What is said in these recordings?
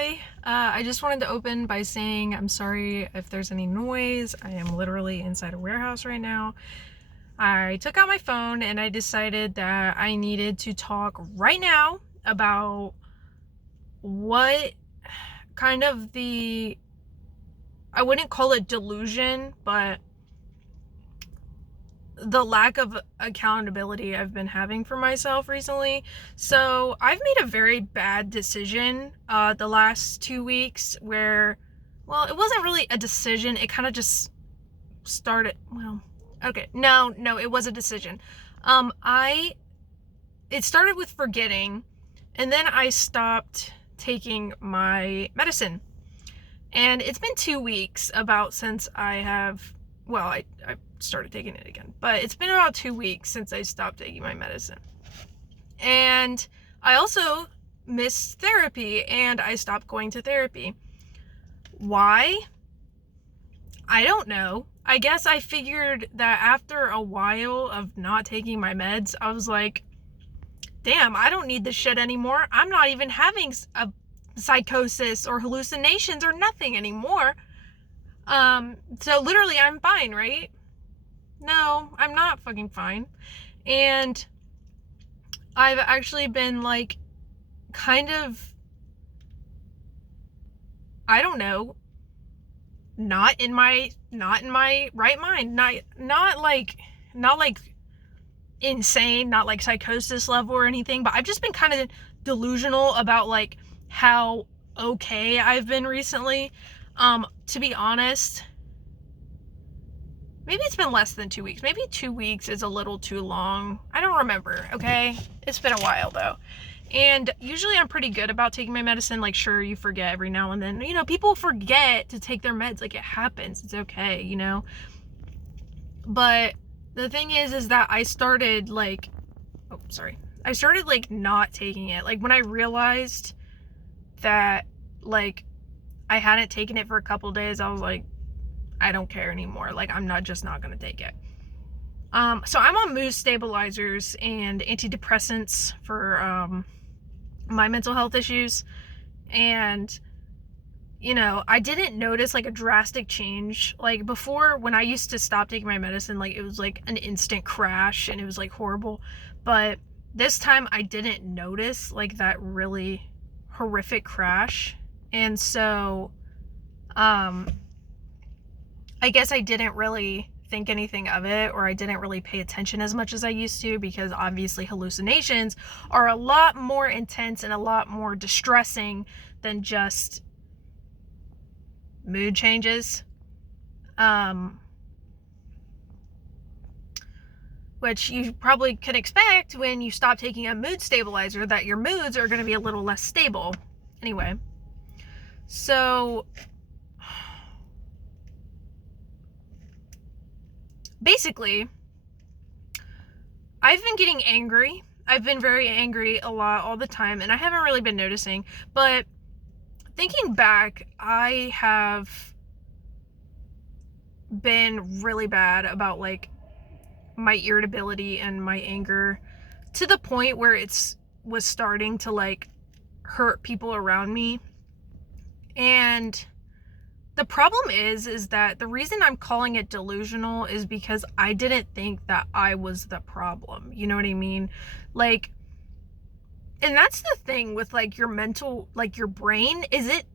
Hi, I just wanted to open by saying I'm sorry if there's any noise. I am literally inside a warehouse right now. I took out my phone and I decided that I needed to talk right now about what kind of I wouldn't call it delusion, but the lack of accountability I've been having for myself recently. So I've made a very bad decision the last 2 weeks where, well, it wasn't really a decision. It kind of just started, well, okay. No, it was a decision. It started with forgetting, and then I stopped taking my medicine. And it's been 2 weeks about since I have, well, I started taking it again, but it's been about 2 weeks since I stopped taking my medicine. And I also missed therapy and I stopped going to therapy. Why? I don't know. I guess I figured that after a while of not taking my meds, I was like, damn, I don't need this shit anymore. I'm not even having a psychosis or hallucinations or nothing anymore. So literally I'm fine, right? No, I'm not fucking fine. And I've actually been like kind of, I don't know, not in my right mind. Not like insane, not like psychosis level or anything, but I've just been kind of delusional about like how okay I've been recently. To be honest, maybe it's been less than 2 weeks. Maybe 2 weeks is a little too long. I don't remember, okay? It's been a while though. And usually I'm pretty good about taking my medicine. Like, sure, you forget every now and then. You know, people forget to take their meds. Like, it happens. It's okay, you know? But the thing is that I started like, I started like not taking it. Like when I realized that like I hadn't taken it for a couple days, I was like, I don't care anymore. Like I'm not gonna take it. So I'm on mood stabilizers and antidepressants for my mental health issues. And you know, I didn't notice like a drastic change. Like before, when I used to stop taking my medicine, like it was like an instant crash and it was like horrible. But this time I didn't notice like that really horrific crash. And so, I guess I didn't really think anything of it, or I didn't really pay attention as much as I used to, because obviously hallucinations are a lot more intense and a lot more distressing than just mood changes. Which you probably can expect when you stop taking a mood stabilizer, that your moods are going to be a little less stable. Anyway, so basically, I've been getting angry. I've been very angry a lot all the time, and I haven't really been noticing, but thinking back, I have been really bad about like my irritability and my anger, to the point where was starting to like hurt people around me. And the problem is that the reason I'm calling it delusional is because I didn't think that I was the problem. You know what I mean? Like, and that's the thing with like your mental, like your brain, is it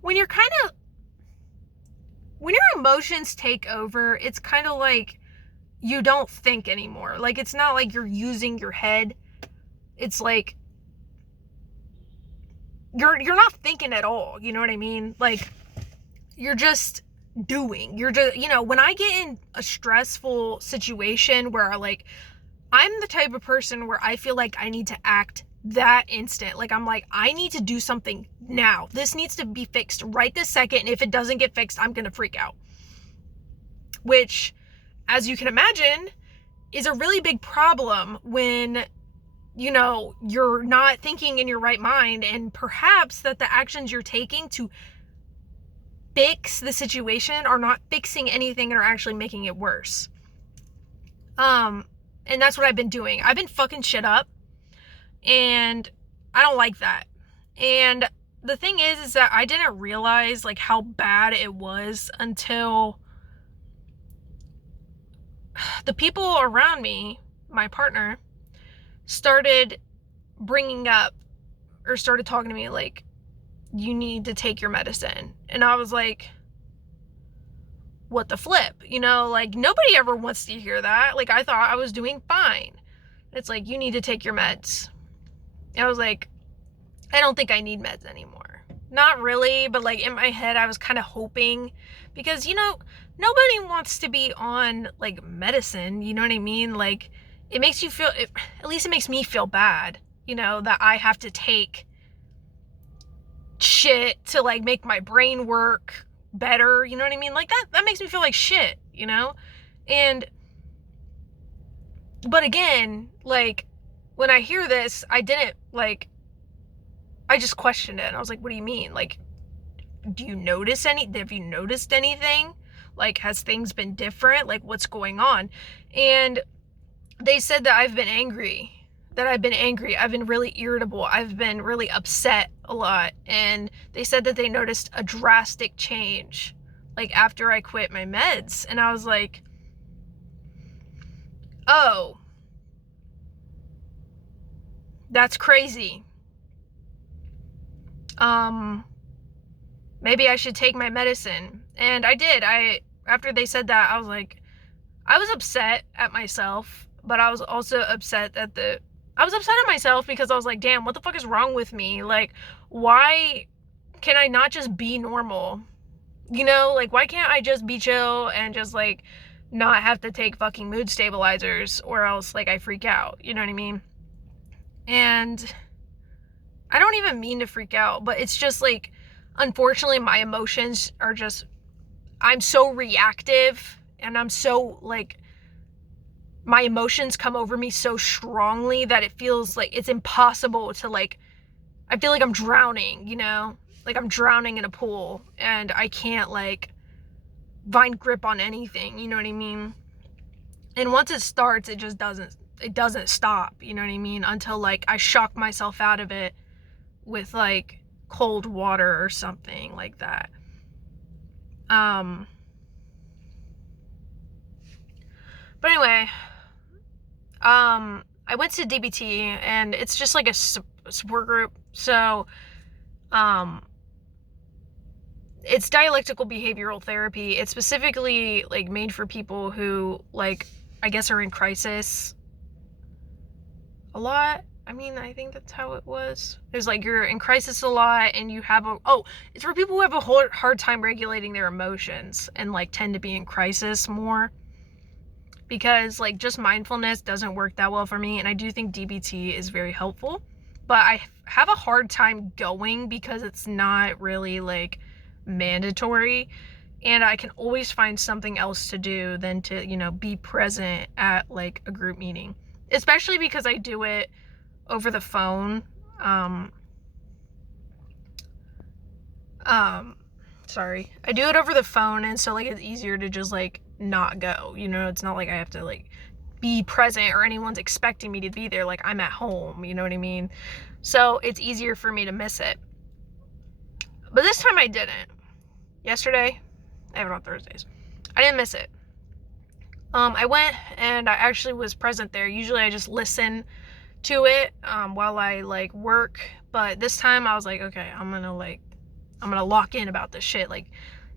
when you're kind of, when your emotions take over, it's kind of like you don't think anymore. Like, it's not like you're using your head. It's like you're not thinking at all. You know what I mean? Like, you're just doing. You're just, you know, when I get in a stressful situation where like I'm the type of person where I feel like I need to act that instant. Like, I'm like, I need to do something now. This needs to be fixed right this second. And if it doesn't get fixed, I'm going to freak out. Which, as you can imagine, is a really big problem when, you know, you're not thinking in your right mind, and perhaps that the actions you're taking to fix the situation are not fixing anything and are actually making it worse. And that's what I've been doing. I've been fucking shit up, and I don't like that. And the thing is that I didn't realize like how bad it was until the people around me, my partner, started bringing up or started talking to me like, you need to take your medicine. And I was like, what the flip? You know, like nobody ever wants to hear that. Like I thought I was doing fine. It's like, you need to take your meds. And I was like, I don't think I need meds anymore. Not really, but like in my head I was kind of hoping, because you know, nobody wants to be on like medicine, you know what I mean? Like it makes you feel, at least it makes me feel bad, you know, that I have to take shit to like make my brain work better, you know what I mean? Like that makes me feel like shit, you know? And but again, like when I hear this, I just questioned it, and I was like, what do you mean? Like, have you noticed anything? Like, has things been different? Like, what's going on? And they said that I've been angry. I've been really irritable. I've been really upset a lot. And they said that they noticed a drastic change, like, after I quit my meds. And I was like, oh, that's crazy. Maybe I should take my medicine. And I did. After they said that, I was like, I was upset at myself, but I was also upset at myself because I was like, damn, what the fuck is wrong with me? Like, why can I not just be normal? You know, like, why can't I just be chill and just, like, not have to take fucking mood stabilizers, or else, like, I freak out, you know what I mean? And I don't even mean to freak out, but it's just, like, unfortunately, my emotions are just, I'm so reactive, and I'm so, like, my emotions come over me so strongly that it feels like it's impossible to, like, I feel like I'm drowning, you know? Like I'm drowning in a pool, and I can't, like, find grip on anything, you know what I mean? And once it starts, it doesn't stop, you know what I mean? Until, like, I shock myself out of it with, like, cold water or something like that. But anyway, I went to DBT, and it's just like a support group. So, it's dialectical behavioral therapy. It's specifically, like, made for people who, like, I guess are in crisis a lot. I mean, I think that's how it was. It was like you're in crisis a lot, and you have it's for people who have a hard time regulating their emotions and, like, tend to be in crisis more. Because, like, just mindfulness doesn't work that well for me, and I do think DBT is very helpful. But I have a hard time going because it's not really, like, mandatory, and I can always find something else to do than to, you know, be present at, like, a group meeting. Especially because I do it over the phone. Sorry. I do it over the phone, and so, like, it's easier to just, like, not go, you know? It's not like I have to, like, be present or anyone's expecting me to be there. Like, I'm at home, you know what I mean? So it's easier for me to miss it. But this time I didn't. Yesterday, I have it on Thursdays, I didn't miss it. I went, and I actually was present there. Usually I just listen to it while I, like, work, but this time I was like, okay, I'm gonna lock in about this shit. Like,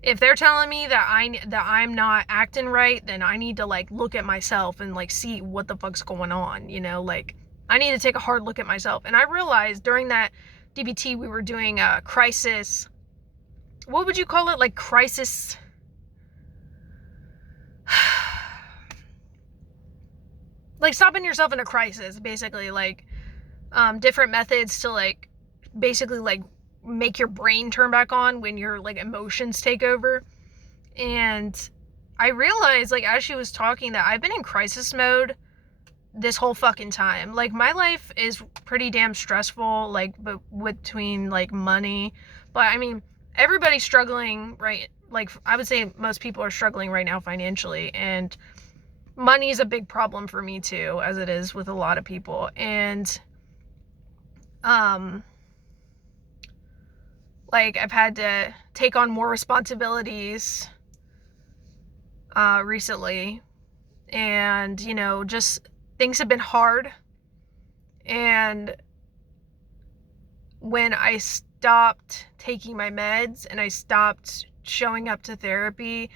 if they're telling me that I'm not acting right, then I need to, like, look at myself and, like, see what the fuck's going on, you know? Like, I need to take a hard look at myself. And I realized during that DBT we were doing a crisis, what would you call it? Like, crisis, like, stopping yourself in a crisis, basically. Like, different methods to, like, basically, like, make your brain turn back on when your, like, emotions take over. And I realized, like, as she was talking, that I've been in crisis mode this whole fucking time. Like, my life is pretty damn stressful, like, but between, like, money, but I mean, everybody's struggling, right? Like, I would say most people are struggling right now financially, and money is a big problem for me too, as it is with a lot of people. And like I've had to take on more responsibilities recently, and just things have been hard. And when I stopped taking my meds and I stopped showing up to therapy,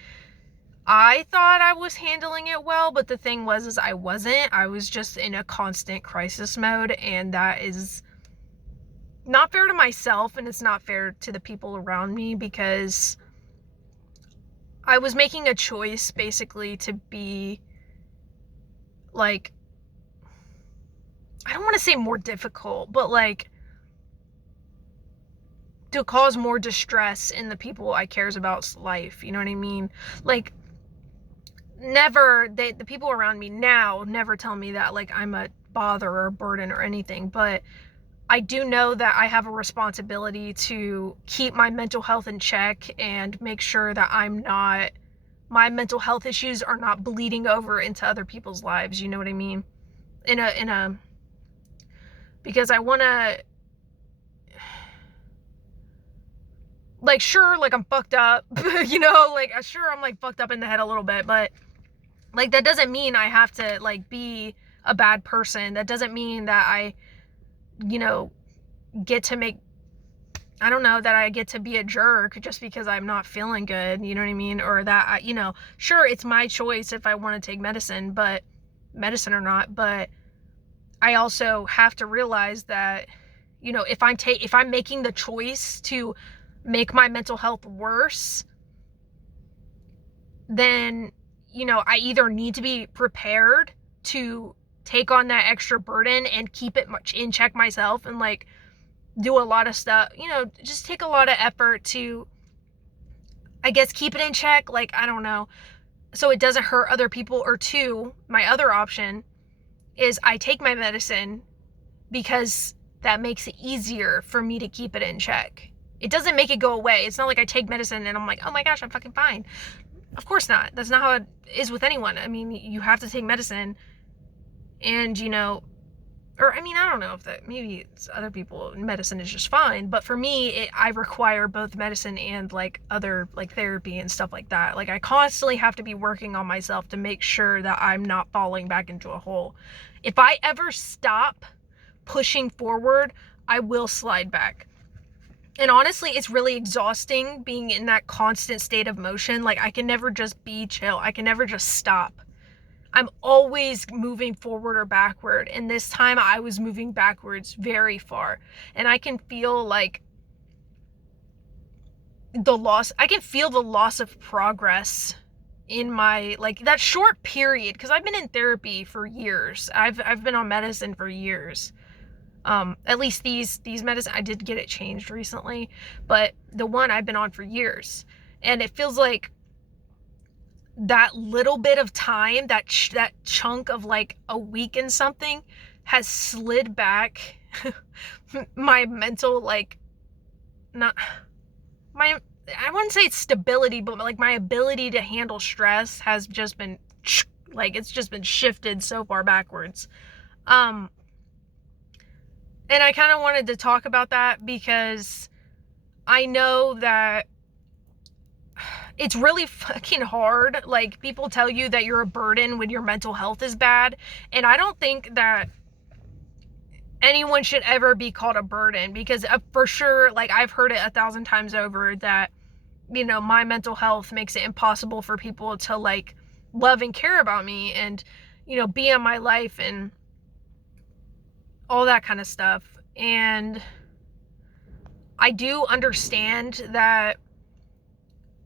I thought I was handling it well, but the thing was I wasn't. I was just in a constant crisis mode, and that is not fair to myself, and it's not fair to the people around me, because I was making a choice basically to be like, I don't want to say more difficult, but like to cause more distress in the people I cares about's life. You know what I mean? Like, the people around me now never tell me that like I'm a bother or a burden or anything, but I do know that I have a responsibility to keep my mental health in check and make sure that my mental health issues are not bleeding over into other people's lives. You know what I mean? Because I want to, like, sure, like I'm fucked up, like sure I'm like fucked up in the head a little bit, but like that doesn't mean I have to like be a bad person. That doesn't mean that I get to make, I don't know, that I get to be a jerk just because I'm not feeling good, you know what I mean? Or that sure, it's my choice if I want to take medicine or not, but I also have to realize that, if I'm making the choice to make my mental health worse, then, I either need to be prepared to take on that extra burden and keep it much in check myself, and like do a lot of stuff, just take a lot of effort to, I guess, keep it in check, like, I don't know, so it doesn't hurt other people. Or two, my other option is I take my medicine because that makes it easier for me to keep it in check. It doesn't make it go away. It's not like I take medicine and I'm like, oh my gosh, I'm fucking fine. Of course not. That's not how it is with anyone. I mean, you have to take medicine, and or I mean, I don't know if that, maybe it's other people, medicine is just fine, but for me, I require both medicine and like other like therapy and stuff like that. Like I constantly have to be working on myself to make sure that I'm not falling back into a hole. If I ever stop pushing forward, I will slide back. And honestly, it's really exhausting being in that constant state of motion. Like I can never just be chill. I can never just stop. I'm always moving forward or backward. And this time I was moving backwards very far. And I can feel like I can feel the loss of progress in my, like, that short period. Because I've been in therapy for years. I've been on medicine for years. At least these medicine, I did get it changed recently. But the one I've been on for years. And it feels like that little bit of time, that chunk of like a week and something, has slid back my mental, like, not my, I wouldn't say it's stability, but like my ability to handle stress has just been like, it's just been shifted so far backwards. And I kind of wanted to talk about that because I know that it's really fucking hard. Like, people tell you that you're a burden when your mental health is bad. And I don't think that anyone should ever be called a burden, because for sure, like, I've heard it 1,000 times over that, my mental health makes it impossible for people to like love and care about me and, be in my life and all that kind of stuff. And I do understand that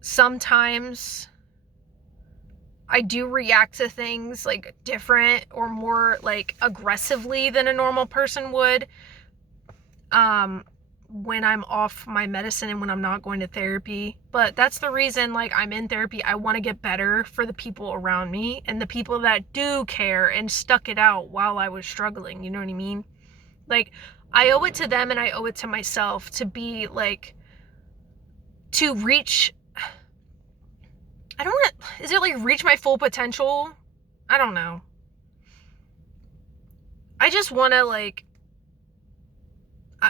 sometimes I do react to things like different or more like aggressively than a normal person would when I'm off my medicine and when I'm not going to therapy. But that's the reason, like, I'm in therapy. I want to get better for the people around me and the people that do care and stuck it out while I was struggling, you know what I mean? Like, I owe it to them and I owe it to myself to be like, to reach, I don't want to, is it like reach my full potential? I don't know. I just want to like,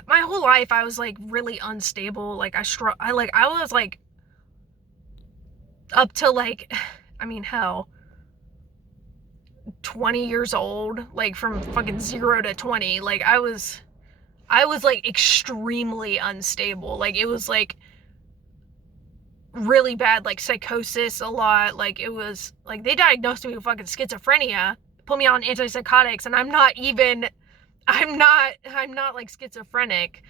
my whole life I was like really unstable. Like I was like up to like, I mean, hell, 20 years old, like from fucking 0 to 20. Like I was like extremely unstable. Like it was like really bad, like psychosis a lot. Like it was like they diagnosed me with fucking schizophrenia, put me on antipsychotics, and I'm not like schizophrenic.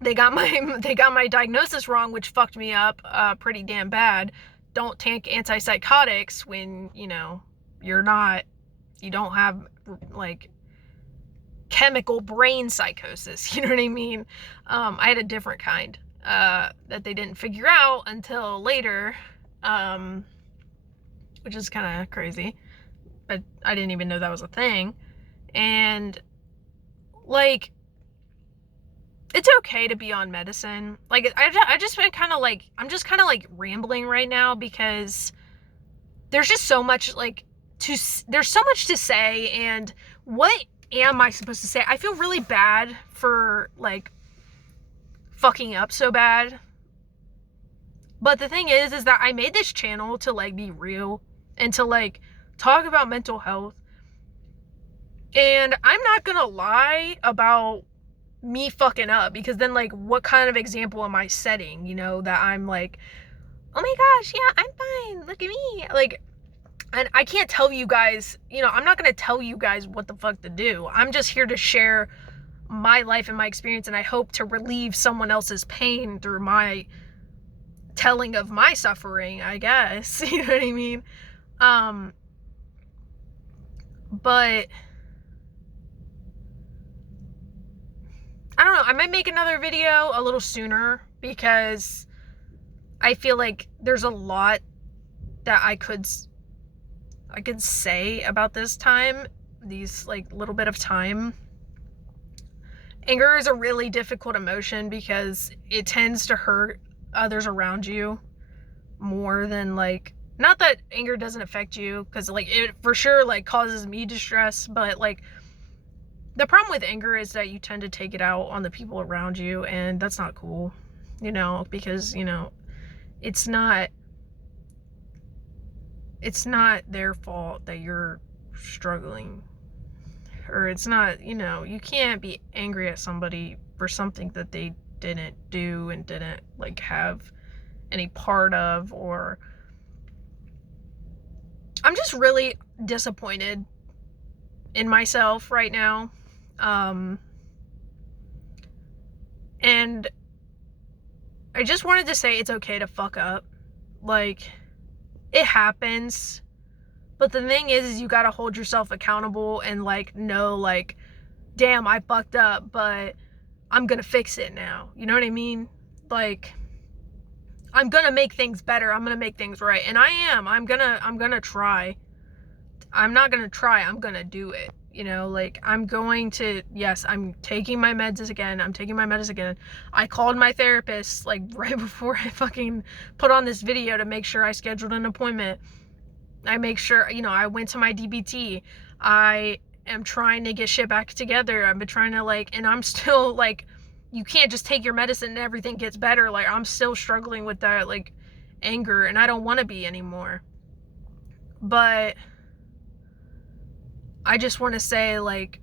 They got my diagnosis wrong, which fucked me up pretty damn bad. Don't take antipsychotics when, you know, you don't have like chemical brain psychosis, you know what I mean? I had a different kind that they didn't figure out until later, which is kind of crazy, but I didn't even know that was a thing. And like, it's okay to be on medicine. Like, I just been kind of like, I'm just kind of like rambling right now because there's just so much like there's so much to say, and what am I supposed to say? I feel really bad for like fucking up so bad. But the thing is that I made this channel to like be real and to like talk about mental health. And I'm not gonna lie about me fucking up, because then like what kind of example am I setting, you know, that I'm like, oh my gosh, yeah, I'm fine, look at me. Like, and I can't tell you guys, you know, I'm not gonna tell you guys what the fuck to do. I'm just here to share my life and my experience, and I hope to relieve someone else's pain through my telling of my suffering, I guess. You know what I mean? But I don't know, I might make another video a little sooner because I feel like there's a lot that I could say about this time, these like little bit of time. Anger is a really difficult emotion because it tends to hurt others around you more than like, not that anger doesn't affect you, because like it for sure like causes me distress, but like the problem with anger is that you tend to take it out on the people around you, and that's not cool, you know, because, you know, it's not their fault that you're struggling, or it's not, you know, you can't be angry at somebody for something that they didn't do and didn't like have any part of. Or I'm just really disappointed in myself right now. And I just wanted to say it's okay to fuck up. Like, it happens. But the thing is you gotta hold yourself accountable and like know like, damn, I fucked up, but I'm gonna fix it now. You know what I mean? Like, I'm gonna make things better. I'm gonna make things right. And I am. I'm gonna try. I'm not gonna try. I'm gonna do it. You know, like, I'm going to, yes, I'm taking my meds again. I'm taking my meds again. I called my therapist, like, right before I fucking put on this video to make sure I scheduled an appointment. I make sure, you know, I went to my DBT. I am trying to get shit back together. I've been trying to, like, and I'm still, like, you can't just take your medicine and everything gets better. Like, I'm still struggling with that, like, anger, and I don't want to be anymore. But I just want to say, like,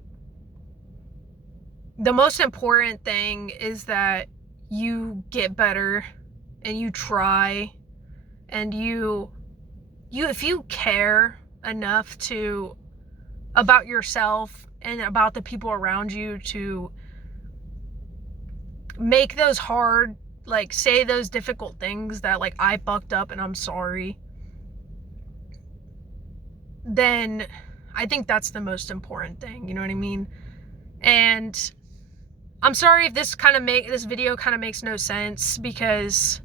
the most important thing is that you get better and you try, and you if you care enough about yourself and about the people around you, to make those hard, like, say those difficult things that, like, I fucked up and I'm sorry, then I think that's the most important thing, you know what I mean? And I'm sorry if this video kind of makes no sense, because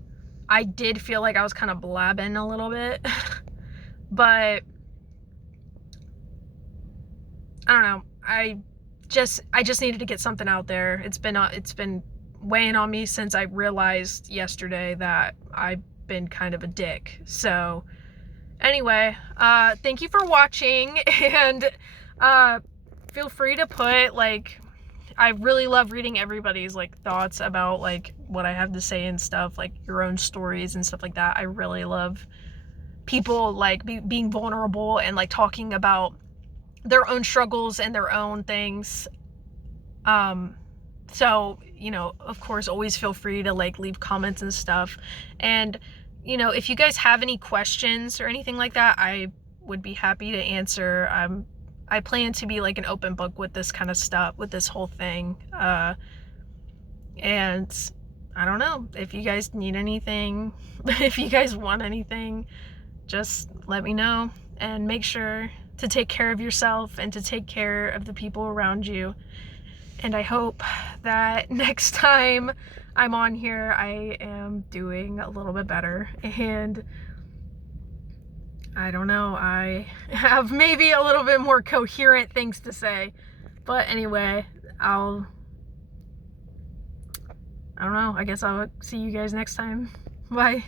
I did feel like I was kind of blabbing a little bit. But I don't know, I just needed to get something out there. It's been weighing on me since I realized yesterday that I've been kind of a dick. So anyway, thank you for watching, and feel free to put, like, I really love reading everybody's like thoughts about like what I have to say and stuff, like your own stories and stuff like that. I really love people like being vulnerable and like talking about their own struggles and their own things. So, you know, of course, always feel free to like leave comments and stuff. And, you know, if you guys have any questions or anything like that, I would be happy to answer. I plan to be like an open book with this kind of stuff, with this whole thing. And I don't know, if you guys need anything, if you guys want anything, just let me know, and make sure to take care of yourself and to take care of the people around you. And I hope that next time I'm on here, I am doing a little bit better. And I don't know, I have maybe a little bit more coherent things to say. But anyway, I don't know, I guess I'll see you guys next time. Bye.